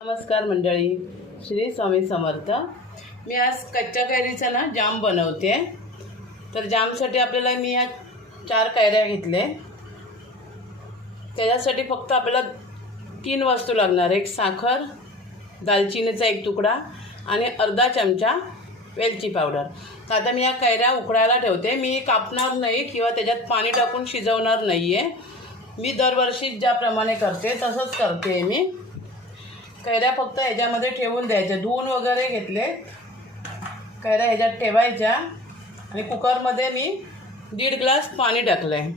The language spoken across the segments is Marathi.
नमस्कार मंडळी, श्री स्वामी समर्थ। मी आज कच्च्या कैरीचा ना जाम बनवते। तर जामसाठी आपल्याला मी या 4 कैऱ्या घेतले। त्याच्यासाठी फक्त आपल्याला 3 वस्तू लागणार। एक साखर, दालचिनीचा 1 तुकडा आणि अर्धा चमचा वेलची पावडर। तर आता मी या कैऱ्या उकळायला ठेवते। मी कापणार नाही किंवा त्याच्यात पाणी टाकून शिजवणार नाही आहे। मी दरवर्षी ज्याप्रमाणे करते तसंच करते। मी कैऱ्या फक्त ह्याच्यामध्ये ठेवून द्यायच्या, धुवून वगैरे घेतले। कैऱ्या ह्याच्यात ठेवायच्या आणि कुकरमध्ये मी 1.5 ग्लास पाणी टाकलं आहे।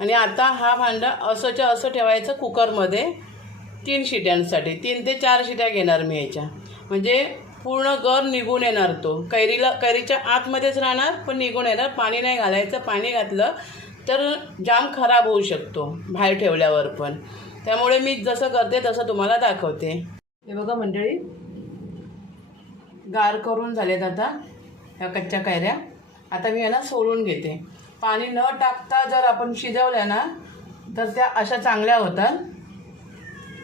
आणि आता हा भांडा असंच्या असं ठेवायचं कुकरमध्ये 3 शिट्यांसाठी। 3 ते 4 शिट्या घेणार मी ह्याच्या, म्हणजे पूर्ण गर निघून येणार। तो कैरीच्या आतमध्येच राहणार पण निघून येणार। पाणी नाही घालायचं, पाणी घातलं तर जाम खराब होऊ शकतो बाहेर ठेवल्यावर पण। त्यामुळे मी जसं करते तसं तुम्हाला दाखवते। हे बघा मंडळी, गार करून झालेत आता ह्या कच्च्या कैऱ्या। आता मी याला सोलून घेते। पाणी न टाकता जर आपण शिजवल्या ना तर त्या अशा चांगल्या होतात,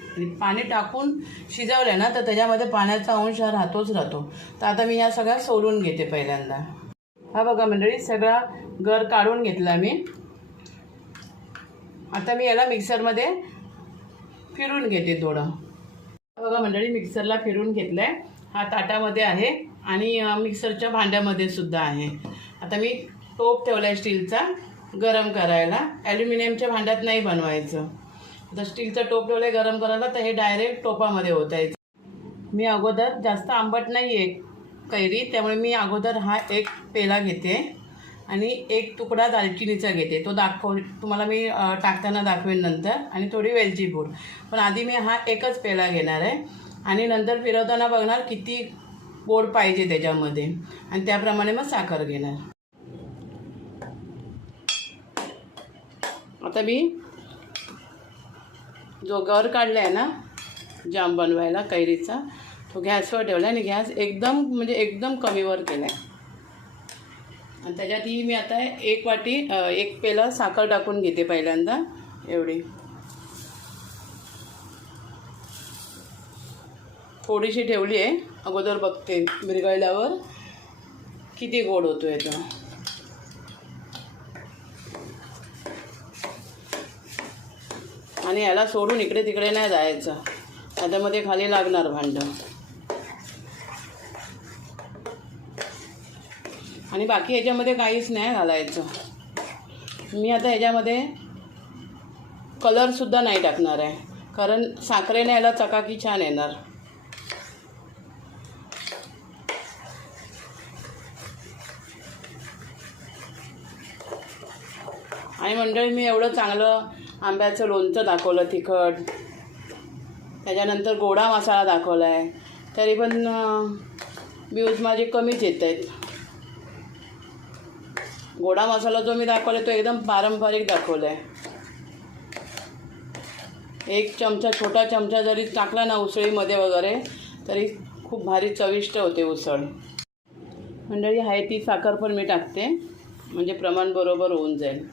आणि पाणी टाकून शिजवल्या ना तर त्याच्यामध्ये पाण्याचा अंश राहतो। तर आता मी या सगळ्या सोलून घेते पहिल्यांदा। हा बघा मंडळी, सगळा गर काढून घेतला मी। आता मी याला मिक्सरमध्ये फिरून घेते थोडं। बघा मंडळी, मिक्सरला फिरून घेतलं आहे। हा ताटामध्ये आहे आणि मिक्सरच्या भांड्यामध्ये सुद्धा आहे। आता मी टोप ठेवला आहे स्टीलचा गरम करायला। ॲल्युमिनियमच्या भांड्यात नाही बनवायचं। आता स्टीलचा टोप ठेवला आहे गरम करायला, तर हे डायरेक्ट टोपामध्ये होत आहे। मी अगोदर जास्त आंबट नाही आहे कैरी, त्यामुळे मी अगोदर हा 1 पेला घेते आणि 1 तुकडा दालचिनीचा घेते। तो तुम्हाला मी टाकताना दाखवेन नंतर। आणि थोडी वेलची पूड। पण आधी मी हा 1च पेला घेणार आहे आणि नंतर फिरवताना बघणार किती गोड पाहिजे त्याच्यामध्ये, आणि त्याप्रमाणे मग साखर घेणार। आता मी जो गर काढला आहे ना जाम बनवायला कैरीचा, तो गॅसवर ठेवला आहे आणि गॅस एकदम कमीवर केला आहे। आणि त्याच्यातही मी आता 1 पेला साखर टाकून घेते पहिल्यांदा, एवढी। थोडीशी ठेवली आहे, अगोदर बघते विरघळल्यावर किती गोड होतो आहे तो। आणि याला सोडून इकडे तिकडे नाही जायचं, त्याच्यामध्ये खाली लागणार भांडं। आणि बाकी ह्याच्यामध्ये काहीच नाही घालायचं। मी आता ह्याच्यामध्ये कलरसुद्धा नाही टाकणार आहे, कारण साखरेने याला चकाकी छान येणार। आणि मंडळी, मी एवढं चांगलं आंब्याचं लोणचं दाखवलं तिखट, त्याच्यानंतर गोडा मसाला दाखवला आहे, तरी पण व्ह्यूज माझे कमीच येत आहेत। गोडा मसाला जो मी दाखवला तो एकदम पारंपरिक दाखवला आहे। 1 चमचा, छोटा चमचा जरी टाकला ना उसळीमध्ये वगैरे तरी खूप भारी चविष्ट होते उसळ। मंडळी, आहे ती साखर पण मी टाकते, म्हणजे प्रमाण बरोबर होऊन जाईल।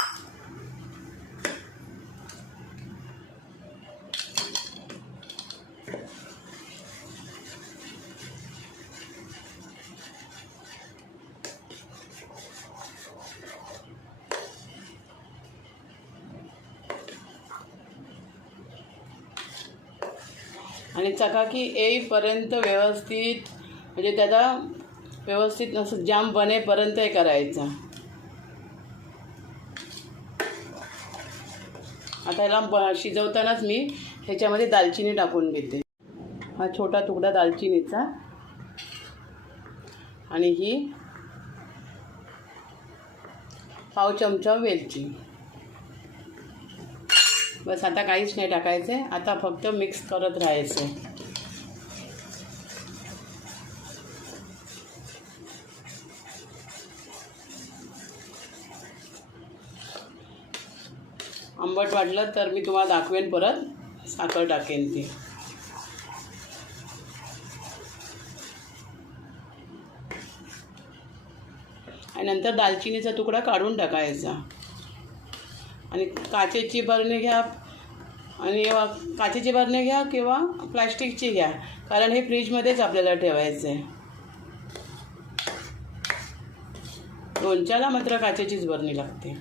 आणि चकाकी येईपर्यंत व्यवस्थित, म्हणजे त्याचा व्यवस्थित असं जाम बनेपर्यंत हे करायचं। आता याला शिजवतानाच मी ह्याच्यामध्ये दालचिनी टाकून घेते। हा छोटा तुकडा दालचिनीचा आणि ही पाव चमचा वेलची। बस, आता काहीच नाही टाकायचं आहे। आता फक्त मिक्स करत राहायचं आहे। आंबट वाटलं तर मी तुम्हाला दाखवेन, परत साखर टाकेन ती। आणि नंतर दालचिनीचा तुकडा काढून टाकायचा। आणि काचेची बरणी घ्या आणि काचेची बरणी घ्या किंवा प्लॅस्टिकची घ्या, कारण हे फ्रीजमध्येच आपल्याला ठेवायचं आहे. लोणच्याला मात्र काचेचीच बरणी लागते.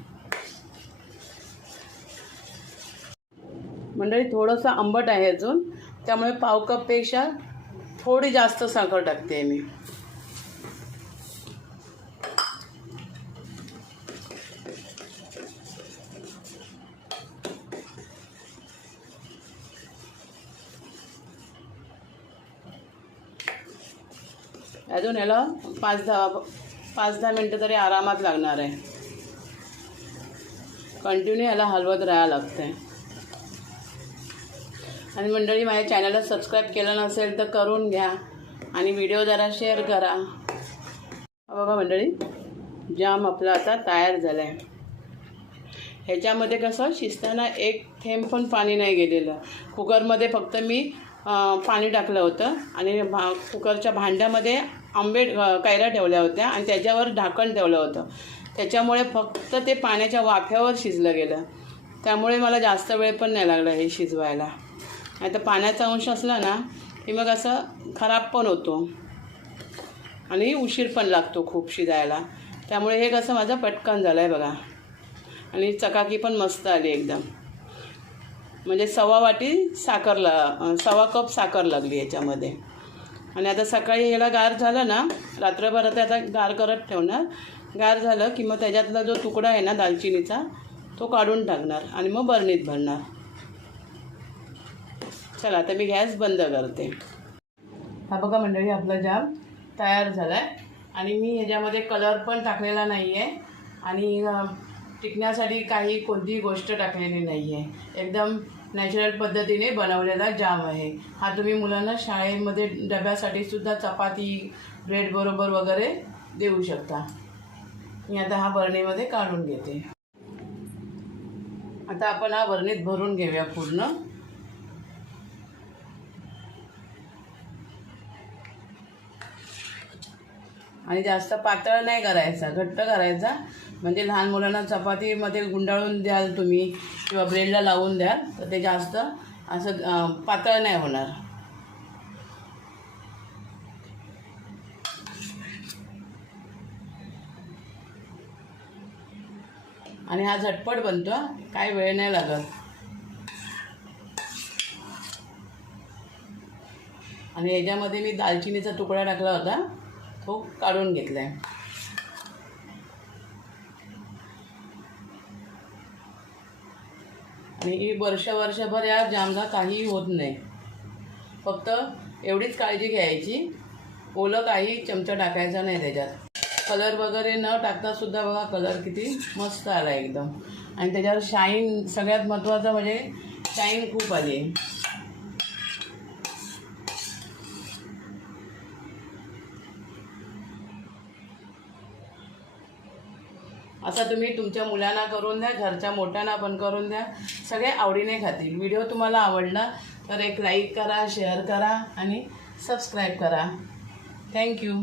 मंडळी थोडंसं आंबट आहे अजून, त्यामुळे पाव कपपेक्षा थोडी जास्त साखर टाकते मी. अजून याला 5-10 मिनटं तरी आरामात लागणार आहे. कंटिन्यू याला हलवत राहावं लागतं आहे. आणि मंडळी माझ्या चॅनलला सबस्क्राईब केलं नसेल तर करून घ्या आणि व्हिडिओ जरा शेअर करा. बघा मंडळी, जाम आपला आता तयार झाला आहे. ह्याच्यामध्ये कसं शिजताना एक थेंब पण पाणी नाही गेलेलं. कुकरमध्ये फक्त मी पाणी टाकलं होतं आणि कुकरच्या भांड्यामध्ये कैऱ्या ठेवल्या होत्या आणि त्याच्यावर ढाकण ठेवलं होतं. त्याच्यामुळे फक्त ते पाण्याच्या वाफ्यावर शिजलं गेलं. त्यामुळे मला जास्त वेळ पण नाही लागला हे शिजवायला. नाही तर पाण्याचा अंश असला ना की मग असं खराब पण होतो आणि उशीर पण लागतो खूप शिजायला. त्यामुळे हे कसं माझं पटकन झालं आहे बघा. आणि चकाकी पण मस्त आली एकदम. म्हणजे 1 कप साखर लागली याच्यामध्ये. आणि आता सकाळी ह्याला गार झालं ना, रात्रभर आता गार करत ठेवणार. गार झालं की मग त्याच्यातला जो तुकडा आहे ना दालचिनीचा तो काढून टाकणार आणि मग बरणीत भरणार. चला आता मी गॅस बंद करते. हा बघा मंडळी, आपला जाम तयार झाला आहे. आणि मी ह्याच्यामध्ये कलर पण टाकलेला नाही आहे आणि टिकण्यासाठी कोणतीही गोष्ट टाकलेली नाही आहे. एकदम नॅचरल पद्धतीने बनवलेला जाम आहे हा. तुम्ही मुलांना शाळेमध्ये डब्यासाठी सुद्धा चपाती ब्रेड बरोबर वगैरे देऊ शकता. मी आता हा बरणीमध्ये काढून घेते. आता आपण हा बरणीत भरून घेऊया पूर्ण. आणि जास्त पातळ नाही करायचा, घट्ट करायचा. म्हणजे लहान मुलांना चपातीमध्ये गुंडाळून द्याल तुम्ही किंवा ब्रेडला लावून द्याल तर ते जास्त असं पातळ नाही होणार. आणि हा झटपट बनतो, काय वेळ नाही लागत. आणि याच्यामध्ये मी दालचिनीचा तुकडा टाकला होता, तो काढून घेतला आहे. आणि वर्षभर या जामला काहीही होत नाही. फक्त एवढीच काळजी घ्यायची, ओलं काही चमचा टाकायचा नाही त्याच्यात. कलर वगैरे न टाकतासुद्धा बघा कलर किती मस्त आला एकदम. आणि त्याच्यावर शाईन, सगळ्यात महत्त्वाचं म्हणजे शाईन खूप आली. असं तुम्ही तुमच्या मुलांना करून द्या, घरच्या मोठ्यांना पण करून द्या, सगळे आवडीने खातील. व्हिडिओ तुम्हाला आवडला तर एक लाईक करा, शेअर करा आणि सबस्क्राईब करा. थँक्यू.